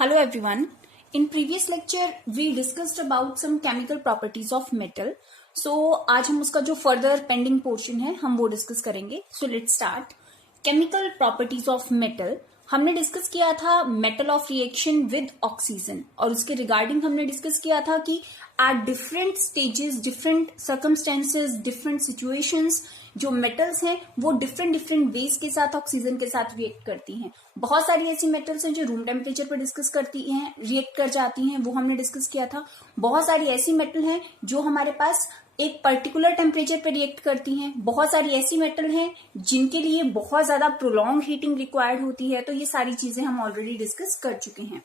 Hello everyone. In previous lecture we discussed about some chemical properties of metal. So आज हम उसका जो further pending portion है हम वो डिस्कस करेंगे. So let's start. Chemical properties of metal. हमने डिस्कस किया था metal of reaction with oxygen और उसके रिगार्डिंग हमने डिस्कस किया था कि at different stages, different circumstances, different situations जो मेटल्स हैं वो डिफरेंट वेज के साथ ऑक्सीजन के साथ रिएक्ट करती हैं. बहुत सारी ऐसी मेटल्स हैं जो रूम टेम्परेचर पर डिस्कस करती हैं, रिएक्ट कर जाती हैं, वो हमने डिस्कस किया था. बहुत सारी ऐसी मेटल हैं जो हमारे पास एक पर्टिकुलर टेम्परेचर पे रिएक्ट करती हैं. बहुत सारी ऐसी मेटल हैं जिनके लिए बहुत ज्यादा प्रोलॉन्ग हीटिंग रिक्वायर्ड होती है. तो ये सारी चीजें हम ऑलरेडी डिस्कस कर चुके हैं.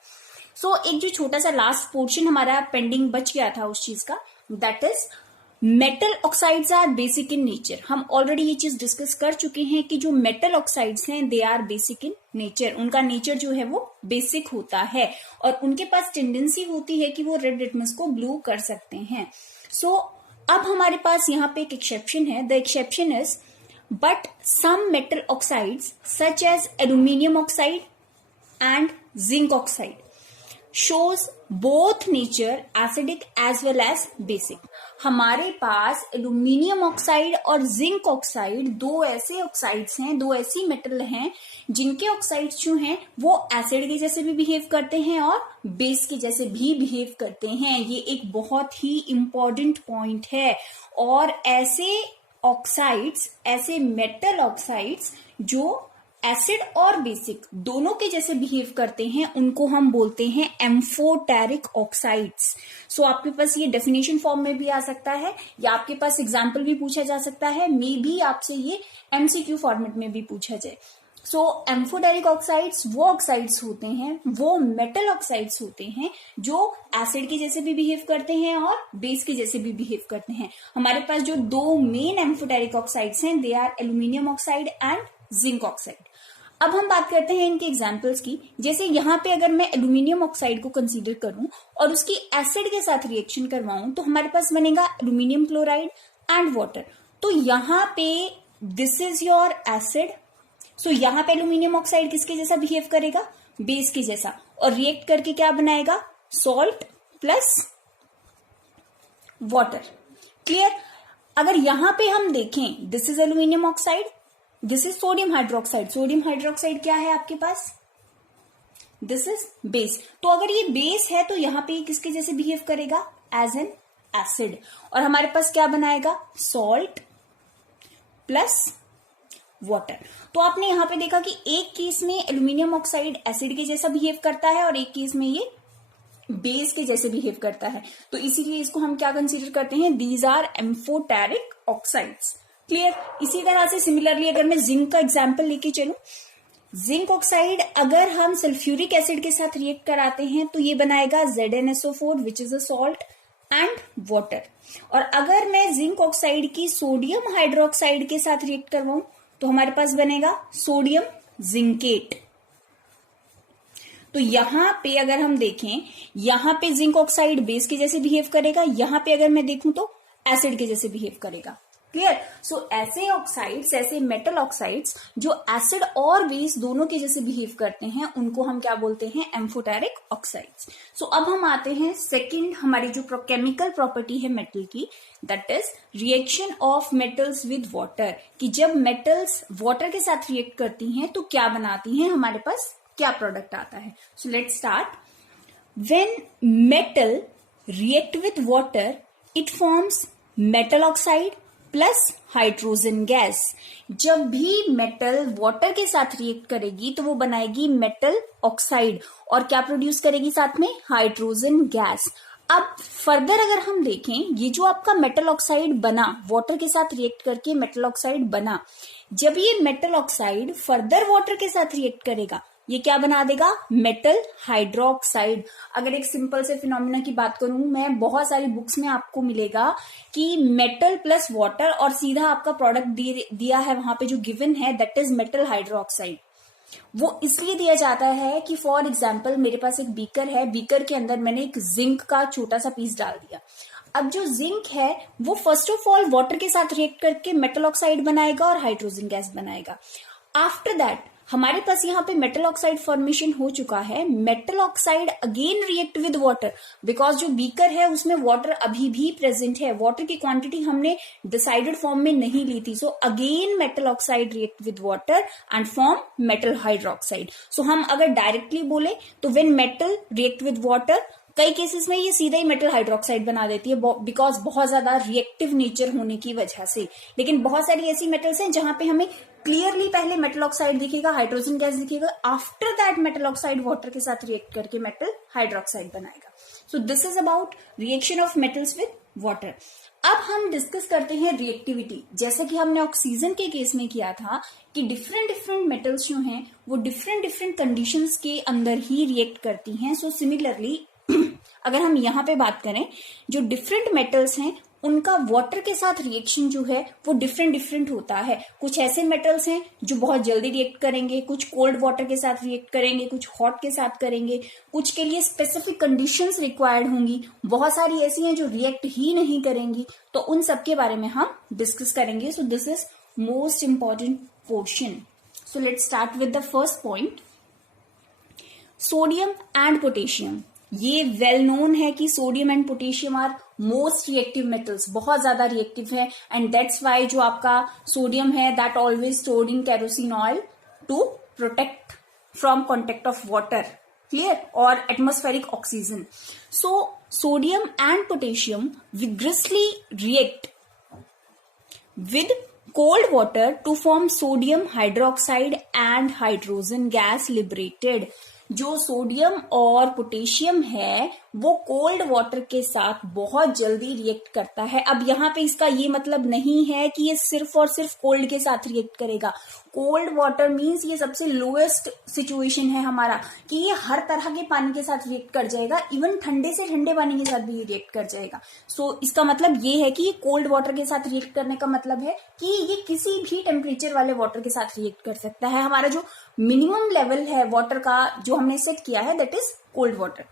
सो एक जो छोटा सा लास्ट पोर्शन हमारा पेंडिंग बच गया था उस चीज का, that is metal oxides are basic in nature. हम ऑलरेडी ये चीज डिस्कस कर चुके हैं कि जो मेटल ऑक्साइड्स हैं they are basic in nature. उनका नेचर जो है वो बेसिक होता है और उनके पास टेंडेंसी होती है कि वो रेड लिटमस को ब्लू कर सकते हैं. सो अब हमारे पास यहाँ पे एक एक्सेप्शन है. The exception is but some metal oxides such as aluminium oxide and zinc oxide shows both nature acidic as well as basic. हमारे पास एल्यूमिनियम ऑक्साइड और जिंक ऑक्साइड दो ऐसे ऑक्साइड्स हैं, दो ऐसी मेटल हैं जिनके ऑक्साइड्स जो हैं वो एसिड के जैसे भी बिहेव करते हैं और बेस के जैसे भी बिहेव करते हैं. ये एक बहुत ही इंपॉर्टेंट पॉइंट है. और ऐसे ऑक्साइड्स, ऐसे मेटल ऑक्साइड्स जो एसिड और बेसिक दोनों के जैसे बिहेव करते हैं उनको हम बोलते हैं एम्फोटेरिक ऑक्साइड्स. सो आपके पास ये डेफिनेशन फॉर्म में भी आ सकता है या आपके पास एग्जाम्पल भी पूछा जा सकता है, मे बी आपसे ये एमसीक्यू फॉर्मेट में भी पूछा जाए. सो एम्फोटेरिक ऑक्साइड्स वो ऑक्साइड्स होते हैं, वो मेटल ऑक्साइड्स होते हैं जो एसिड के जैसे भी बिहेव करते हैं और बेस के जैसे भी बिहेव करते हैं. हमारे पास जो दो मेन एम्फोटेरिक ऑक्साइड्स हैं they are aluminium oxide and zinc oxide. अब हम बात करते हैं इनके एग्जाम्पल्स की. जैसे यहाँ पे अगर मैं एल्यूमिनियम ऑक्साइड को कंसीडर करूं और उसकी एसिड के साथ रिएक्शन करवाऊं तो हमारे पास बनेगा एल्यूमिनियम क्लोराइड एंड वाटर. तो यहाँ पे दिस इज योर एसिड. सो यहाँ पे एल्यूमिनियम ऑक्साइड किसके जैसा बिहेव करेगा? बेस के जैसा. और रिएक्ट करके क्या बनाएगा? Salt plus water. क्लियर? अगर यहाँ पे हम देखें this is aluminium oxide, this is sodium hydroxide. Sodium hydroxide क्या है आपके पास? This is base. तो अगर ये बेस है तो यहाँ पे किसके जैसे बिहेव करेगा? As an acid. और हमारे पास क्या बनाएगा? Salt plus water. तो आपने यहाँ पे देखा कि एक केस में एल्यूमिनियम ऑक्साइड एसिड के जैसा बिहेव करता है और एक केस में ये बेस के जैसे बिहेव करता है. तो इसीलिए इसको हम क्या कंसीडर करते हैं? These are amphoteric oxides. Clear? इसी तरह से सिमिलरली अगर मैं जिंक का एग्जांपल लेके चलूं, जिंक ऑक्साइड अगर हम सल्फ्यूरिक एसिड के साथ रिएक्ट कराते हैं तो ये बनाएगा ZnSO4 which is a salt and water. और अगर मैं जिंक ऑक्साइड की सोडियम हाइड्रोक्साइड के साथ रिएक्ट करवाऊं तो हमारे पास बनेगा सोडियम जिंकेट. तो यहां पे अगर हम देखें, यहां पे जिंक ऑक्साइड बेस के जैसे बिहेव करेगा, यहां पे अगर मैं देखूं तो एसिड के जैसे बिहेव करेगा. क्लियर? सो ऐसे ऑक्साइड्स, ऐसे मेटल ऑक्साइड्स जो एसिड और बेस दोनों के जैसे बिहेव करते हैं उनको हम क्या बोलते हैं? Amphoteric oxides. सो अब हम आते हैं सेकंड हमारी जो केमिकल प्रॉपर्टी है मेटल की, that is reaction of metals with water. कि जब मेटल्स वाटर के साथ रिएक्ट करती हैं तो क्या बनाती हैं, हमारे पास क्या प्रोडक्ट आता है. सो let's start. When metal react with water it forms metal oxide plus hydrogen gas. जब भी मेटल वाटर के साथ रिएक्ट करेगी तो वो बनाएगी मेटल ऑक्साइड और क्या प्रोड्यूस करेगी साथ में? Hydrogen gas. अब फर्दर अगर हम देखें, ये जो आपका मेटल ऑक्साइड बना, वाटर के साथ रिएक्ट करके मेटल ऑक्साइड बना, जब ये मेटल ऑक्साइड फर्दर वाटर के साथ रिएक्ट करेगा ये क्या बना देगा? Metal hydroxide. अगर एक सिंपल से फिनोमिना की बात करूं मैं, बहुत सारी बुक्स में आपको मिलेगा कि मेटल प्लस वाटर और सीधा आपका प्रोडक्ट दिया है वहां पे जो गिवन है दैट इज मेटल हाइड्रोक्साइड. वो इसलिए दिया जाता है कि फॉर एग्जाम्पल मेरे पास एक बीकर है, बीकर के अंदर मैंने एक जिंक का छोटा सा पीस डाल दिया. अब जो जिंक है वो फर्स्ट ऑफ ऑल वाटर के साथ रिएक्ट करके मेटल ऑक्साइड बनाएगा और हाइड्रोजन गैस बनाएगा. आफ्टर दैट हमारे पास यहाँ पे मेटल ऑक्साइड फॉर्मेशन हो चुका है। Metal oxide again react with water, because जो बीकर है उसमें वाटर अभी भी प्रेजेंट है, वाटर की क्वांटिटी हमने डिसाइडेड फॉर्म में नहीं ली थी। So again metal oxide react with water and form metal hydroxide. So हम अगर डायरेक्टली बोले तो when metal react with water, कई केसेस में ये सीधा ही मेटल हाइड्रोक्साइड बना देती है बिकॉज बहुत ज्यादा रिएक्टिव नेचर होने की वजह से। लेकिन बहुत सारी ऐसी मेटल्स हैं जहां पे हमें क्लियरली पहले मेटल ऑक्साइड दिखेगा, हाइड्रोजन गैस दिखेगा, after that metal oxide water के साथ रिएक्ट करके मेटल हाइड्रोक्साइड बनाएगा। सो this is about reaction of metals with water. अब हम डिस्कस करते हैं रिएक्टिविटी। जैसे कि हमने ऑक्सीजन के केस में किया था कि डिफरेंट डिफरेंट मेटल्स जो हैं वो डिफरेंट डिफरेंट कंडीशंस के अंदर ही रिएक्ट करती हैं। सो सिमिलरली अगर हम यहाँ पे बात करें, जो डिफरेंट मेटल्स हैं उनका वाटर के साथ रिएक्शन जो है वो डिफरेंट डिफरेंट होता है। कुछ ऐसे मेटल्स हैं जो बहुत जल्दी रिएक्ट करेंगे, कुछ कोल्ड वाटर के साथ रिएक्ट करेंगे, कुछ हॉट के साथ करेंगे, कुछ के लिए स्पेसिफिक कंडीशंस रिक्वायर्ड होंगी, बहुत सारी ऐसी हैं जो रिएक्ट ही नहीं करेंगी। तो उन सब के बारे में हम डिस्कस करेंगे। So this is most important portion. So let's start with the first point, sodium and potassium. ये वेल नोन है कि sodium and potassium are most reactive metals, बहुत ज्यादा रिएक्टिव है एंड दैट्स वाई जो आपका सोडियम है that always stored in kerosene oil to protect from contact of water, clear, और atmospheric oxygen. So sodium and potassium vigorously react with cold water to form sodium hydroxide and hydrogen gas liberated। जो sodium और potassium है वो cold water के साथ बहुत जल्दी react करता है। अब यहाँ पे इसका ये मतलब नहीं है कि ये सिर्फ और सिर्फ कोल्ड के साथ रिएक्ट करेगा। कोल्ड वाटर मीन्स ये सबसे लोएस्ट सिचुएशन है हमारा कि ये हर तरह के पानी के साथ रिएक्ट कर जाएगा, इवन ठंडे से ठंडे पानी के साथ भी ये रिएक्ट कर जाएगा। सो इसका मतलब ये है कि कोल्ड वाटर के साथ रिएक्ट करने का मतलब है कि ये किसी भी टेम्परेचर वाले वाटर के साथ रिएक्ट कर सकता है। हमारा जो मिनिमम लेवल है वाटर का जो हमने सेट किया है दैट इज कोल्ड वाटर।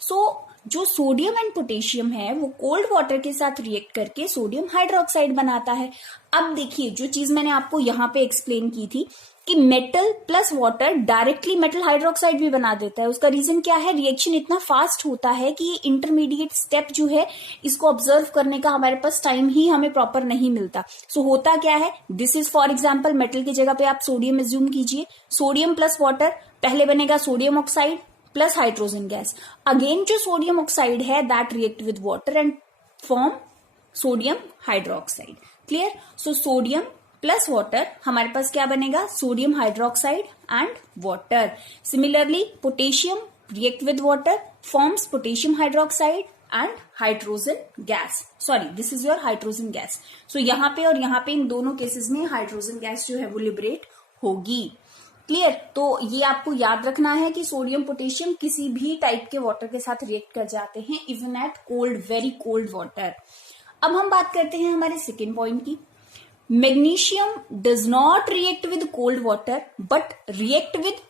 सो जो सोडियम एंड पोटेशियम है वो कोल्ड वाटर के साथ रिएक्ट करके सोडियम हाइड्रोक्साइड बनाता है। अब देखिए जो चीज मैंने आपको यहाँ पे एक्सप्लेन की थी कि metal plus water directly metal hydroxide भी बना देता है। उसका रीजन क्या है? रिएक्शन इतना फास्ट होता है कि ये इंटरमीडिएट स्टेप जो है इसको ऑब्जर्व करने का हमारे पास टाइम ही हमें प्रॉपर नहीं मिलता। सो होता क्या है, this is for example metal की जगह पे आप सोडियम एज्यूम कीजिए, सोडियम प्लस वाटर, पहले बनेगा sodium oxide plus hydrogen gas. Again जो सोडियम ऑक्साइड है that react with water and form sodium hydroxide, clear. So sodium plus water हमारे पास क्या बनेगा? Sodium hydroxide and water. Similarly potassium react with water forms potassium hydroxide and hydrogen gas. Sorry, this is your hydrogen gas. सो यहाँ पे और यहाँ पे इन दोनों केसेस में हाइड्रोजन गैस जो है वो लिबरेट होगी, क्लियर। तो ये आपको याद रखना है कि सोडियम पोटेशियम किसी भी टाइप के वाटर के साथ रिएक्ट कर जाते हैं, even at cold, very cold water. अब हम बात करते हैं हमारे सेकेंड पॉइंट की। Magnesium does not react with cold water but react with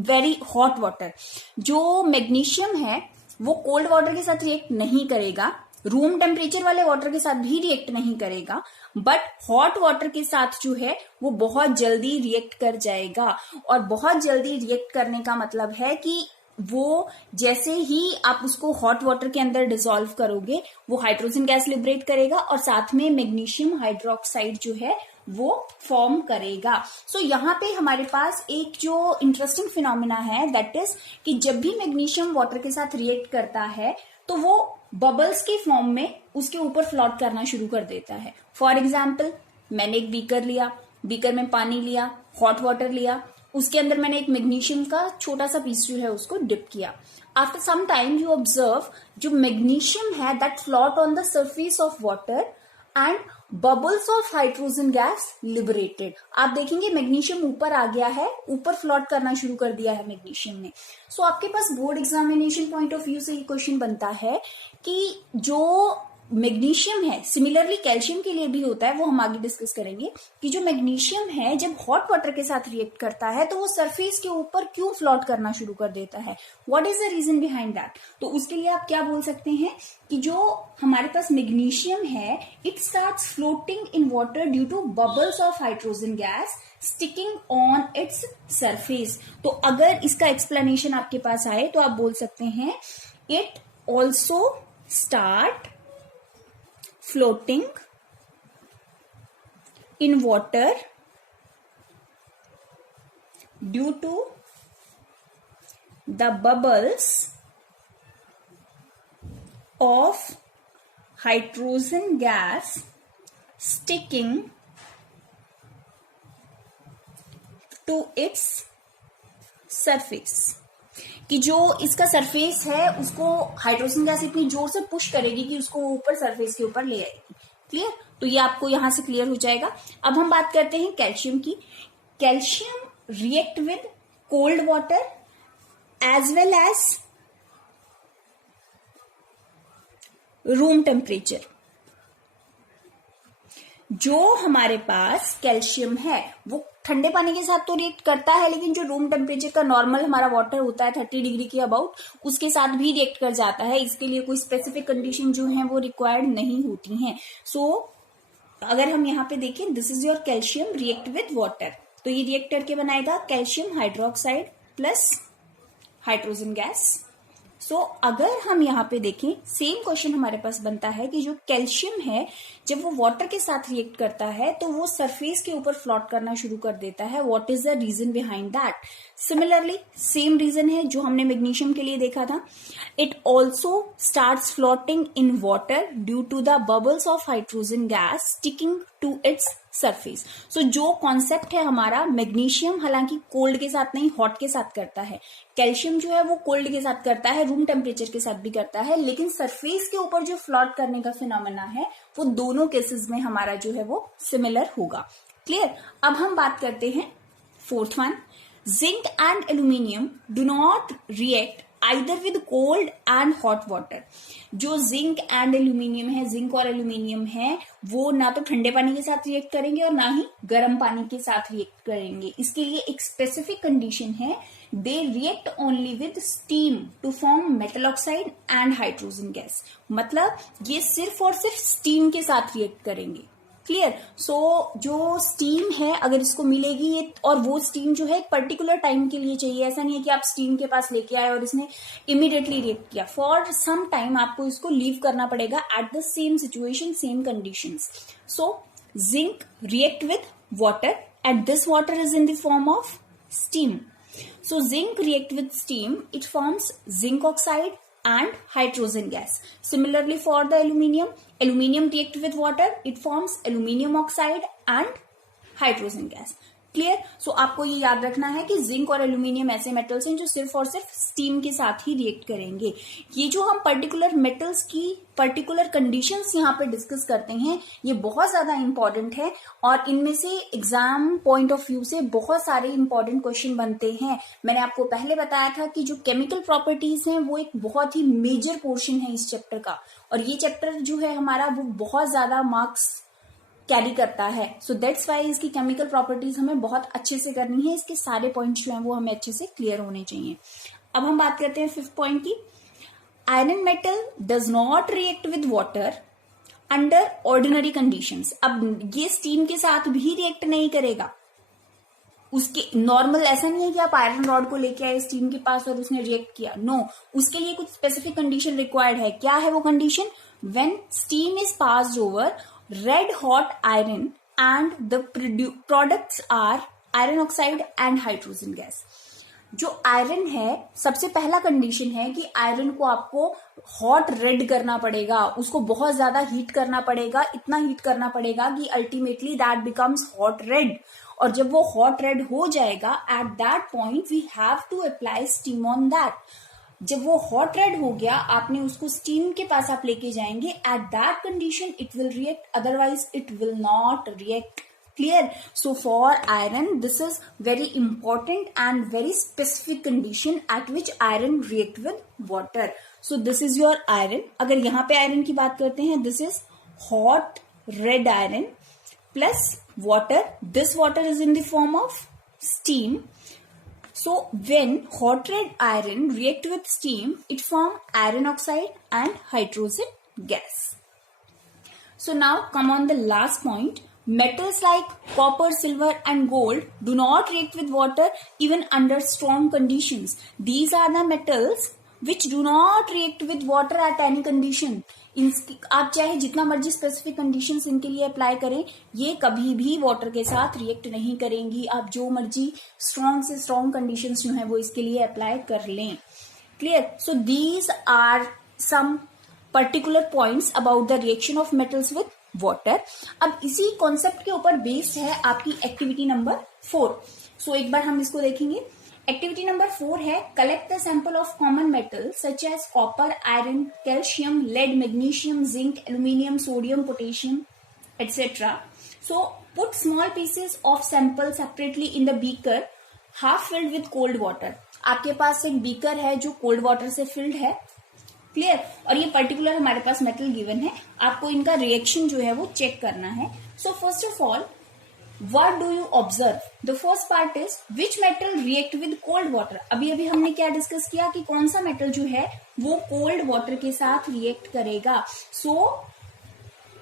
very hot water. जो मैग्नीशियम है वो कोल्ड वाटर के साथ रिएक्ट नहीं करेगा, रूम टेम्परेचर वाले वाटर के साथ भी रिएक्ट नहीं करेगा, बट हॉट वाटर के साथ जो है वो बहुत जल्दी रिएक्ट कर जाएगा। और बहुत जल्दी रिएक्ट करने का मतलब है कि वो जैसे ही आप उसको हॉट वाटर के अंदर डिसॉल्व करोगे वो हाइड्रोजन गैस लिबरेट करेगा और साथ में मैग्नीशियम हाइड्रोक्साइड जो है वो फॉर्म करेगा। सो यहाँ पे हमारे पास एक जो इंटरेस्टिंग फिनोमिना है दैट इज कि जब भी मैग्नीशियम वाटर के साथ रिएक्ट करता है तो वो बबल्स के फॉर्म में उसके ऊपर फ्लोट करना शुरू कर देता है। फॉर एग्जाम्पल, मैंने एक बीकर लिया, बीकर में पानी लिया, हॉट वाटर लिया, उसके अंदर मैंने एक मैग्नीशियम का छोटा सा पीस जो है उसको डिप किया। After some time you observe जो मैग्नीशियम है that float on the surface of water and bubbles of hydrogen gas liberated. आप देखेंगे मैग्नीशियम ऊपर आ गया है, ऊपर फ्लोट करना शुरू कर दिया है मैग्नीशियम ने। सो आपके पास board examination point of view से ये क्वेश्चन बनता है कि जो मैग्नीशियम है, सिमिलरली कैल्शियम के लिए भी होता है, वो हम आगे डिस्कस करेंगे कि जो मैग्नीशियम है जब हॉट वाटर के साथ रिएक्ट करता है तो वो सरफेस के ऊपर क्यों फ्लोट करना शुरू कर देता है, what is the reason behind that. तो उसके लिए आप क्या बोल सकते हैं कि जो हमारे पास मैग्नीशियम है it starts floating in water due to bubbles of hydrogen gas sticking on its surface. तो अगर इसका एक्सप्लेनेशन आपके पास आए तो आप बोल सकते हैं it also start floating in water due to the bubbles of hydrogen gas sticking to its surface। कि जो इसका सरफेस है उसको हाइड्रोजन गैस इतनी जोर से पुश करेगी कि उसको ऊपर सरफेस के ऊपर ले आएगी। क्लियर, तो ये आपको यहां से क्लियर हो जाएगा। अब हम बात करते हैं कैल्शियम की। Calcium react with cold water as well as room temperature. जो हमारे पास कैल्शियम है वो ठंडे पानी के साथ तो रिएक्ट करता है, लेकिन जो रूम टेम्परेचर का नॉर्मल हमारा वाटर होता है 30 डिग्री के अबाउट, उसके साथ भी रिएक्ट कर जाता है। इसके लिए कोई स्पेसिफिक कंडीशन जो है वो रिक्वायर्ड नहीं होती हैं। सो अगर हम यहाँ पे देखें, this is your calcium react with water, तो ये रिएक्ट करके बनाएगा calcium hydroxide plus hydrogen gas. So अगर हम यहाँ पे देखें, सेम क्वेश्चन हमारे पास बनता है कि जो कैल्शियम है जब वो वाटर के साथ रिएक्ट करता है तो वो सरफेस के ऊपर फ्लोट करना शुरू कर देता है। What is the reason behind that. Similarly same reason है जो हमने मैग्नीशियम के लिए देखा था। It also starts floating in water due to the bubbles of hydrogen gas sticking to its surface. So जो कॉन्सेप्ट है हमारा, मैग्नीशियम हालांकि कोल्ड के साथ नहीं हॉट के साथ करता है, कैल्शियम जो है वो कोल्ड के साथ करता है, रूम टेम्परेचर के साथ भी करता है, लेकिन सरफेस के ऊपर जो फ्लोट करने का फिनोमेना है वो दोनों केसेस में हमारा जो है वो सिमिलर होगा। क्लियर। अब हम बात करते हैं fourth one, zinc and aluminium do not react either with cold and hot water. जो जिंक एंड एल्यूमिनियम है, जिंक और एल्यूमिनियम है, वो ना तो ठंडे पानी के साथ रिएक्ट करेंगे और ना ही गर्म पानी के साथ रिएक्ट करेंगे। इसके लिए एक स्पेसिफिक कंडीशन है, they react only with steam to form metal oxide and hydrogen gas. मतलब ये सिर्फ और सिर्फ स्टीम के साथ रिएक्ट करेंगे। क्लियर। सो जो स्टीम है अगर इसको मिलेगी ये, और वो स्टीम जो है एक पर्टिकुलर टाइम के लिए चाहिए। ऐसा नहीं है कि आप स्टीम के पास लेके आए और इसने इमीडिएटली रिएक्ट किया। फॉर सम टाइम आपको इसको लीव करना पड़ेगा at the same situation, same conditions. So zinc react with water and this water is in the form of steam. So zinc react with steam, it forms zinc oxide and hydrogen gas. Similarly for the aluminium, aluminium react with water, it forms aluminium oxide and hydrogen gas. Clear. So आपको ये याद रखना है कि zinc और aluminium ऐसे metals हैं जो सिर्फ और सिर्फ स्टीम के साथ ही रिएक्ट करेंगे। ये जो हम पर्टिकुलर मेटल्स की पर्टिकुलर कंडीशंस यहाँ पे डिस्कस करते हैं ये बहुत ज्यादा इंपॉर्टेंट है और इनमें से एग्जाम पॉइंट ऑफ व्यू से बहुत सारे इंपॉर्टेंट क्वेश्चन बनते हैं। मैंने आपको पहले बताया था कि जो केमिकल प्रॉपर्टीज हैं वो एक बहुत ही मेजर पोर्शन है इस चैप्टर का, और ये चैप्टर जो है हमारा वो बहुत ज्यादा मार्क्स कैरी करता है। सो दैट्स वाई इसकी केमिकल प्रॉपर्टीज हमें बहुत अच्छे से करनी है। इसके सारे पॉइंट्स जो हैं वो हमें अच्छे से क्लियर होने चाहिए। अब हम बात करते हैं फिफ्थ पॉइंट की। Iron metal does not react with water under ordinary conditions. अब ये स्टीम के साथ भी रिएक्ट नहीं करेगा। उसके नॉर्मल ऐसा नहीं है कि आप आयरन रॉड को लेके आए स्टीम के पास और उसने रिएक्ट किया। नो, उसके लिए कुछ स्पेसिफिक कंडीशन रिक्वायर्ड है। क्या है वो condition? When steam is passed over red hot iron and the products are iron oxide and hydrogen gas। जो आयरन है सबसे पहला कंडीशन है कि आयरन को आपको हॉट रेड करना पड़ेगा, उसको बहुत ज्यादा हीट करना पड़ेगा, इतना हीट करना पड़ेगा कि ultimately that becomes hot red. और जब वो हॉट रेड हो जाएगा at that point we have to apply steam on that. जब वो हॉट रेड हो गया आपने उसको स्टीम के पास आप लेके जाएंगे, at that condition it will react, otherwise it will not react. Clear. So for iron this is very important and very specific condition at which iron react with water. So this is your iron. अगर यहाँ पे iron की बात करते हैं, this is hot red iron plus water. This water is in the form of steam. So when hot red iron react with steam, it form iron oxide and hydrogen gas. So now come on the last point. Metals like copper, silver and gold do not react with water even under strong conditions. These are the metals which do not react with water at any condition. आप चाहे जितना मर्जी specific conditions इनके लिए apply करें, ये कभी भी वाटर के साथ रिएक्ट नहीं करेंगी. आप जो मर्जी स्ट्रॉन्ग से स्ट्रॉन्ग कंडीशंस जो है वो इसके लिए अप्लाई कर लें. Clear. So these are some particular points about the reaction of metals with water. अब इसी कॉन्सेप्ट के ऊपर बेस्ड है आपकी एक्टिविटी नंबर 4. सो एक बार हम इसको देखेंगे. एक्टिविटी नंबर 4 है collect the sample of common metal such as copper, iron, calcium, lead, magnesium, zinc, aluminium, sodium, potassium etcetera. So put small pieces of sample separately in the beaker half filled with cold water. आपके पास एक beaker है जो cold water से filled है. Clear. और ये particular हमारे पास मेटल गिवन है. आपको इनका रिएक्शन जो है वो चेक करना है. So first of all, what do you observe? The first part is which metal react with cold water. अभी हमने क्या डिस्कस किया कि कौन सा मेटल जो है वो कोल्ड वाटर के साथ रिएक्ट करेगा. So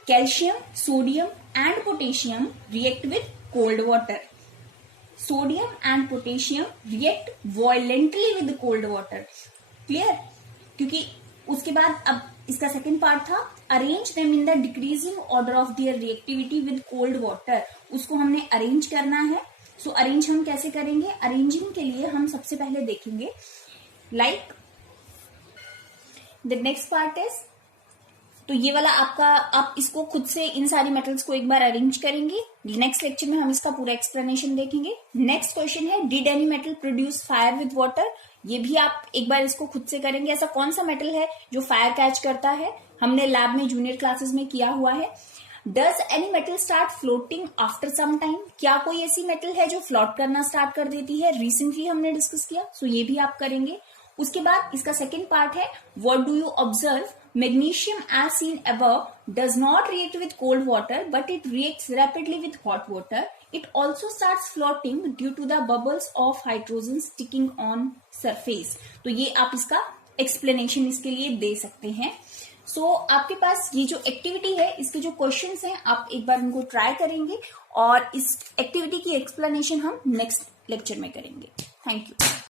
calcium, sodium and potassium react with cold water. Sodium and potassium react violently with cold water. Clear. क्योंकि उसके बाद अब इसका सेकेंड पार्ट था arrange them in the decreasing order of their reactivity with cold water. उसको हमने arrange करना है. सो अरेंज हम कैसे करेंगे? अरेंजिंग के लिए हम सबसे पहले देखेंगे like the next part is, तो ये वाला आपका, आप इसको खुद से इन सारी मेटल्स को एक बार अरेंज करेंगे. नेक्स्ट लेक्चर में हम इसका पूरा एक्सप्लेनेशन देखेंगे. नेक्स्ट क्वेश्चन है did any metal produce fire with water. ये भी आप एक बार इसको खुद से करेंगे. ऐसा कौन सा मेटल है जो फायर कैच करता है? हमने लैब में जूनियर क्लासेस में किया हुआ है. Does any metal start floating after some time. क्या कोई ऐसी मेटल है जो फ्लोट करना स्टार्ट कर देती है? रिसेंटली हमने डिस्कस किया. सो ये भी आप करेंगे. उसके बाद इसका सेकेंड पार्ट है what do you observe. Magnesium as seen above does not react with cold water but it reacts rapidly with hot water. It also starts floating due to the bubbles of hydrogen sticking on surface. तो ये आप इसका explanation इसके लिए दे सकते हैं. So आपके पास ये जो एक्टिविटी है इसके जो क्वेश्चंस हैं आप एक बार उनको ट्राई करेंगे और इस एक्टिविटी की explanation हम नेक्स्ट लेक्चर में करेंगे. Thank you.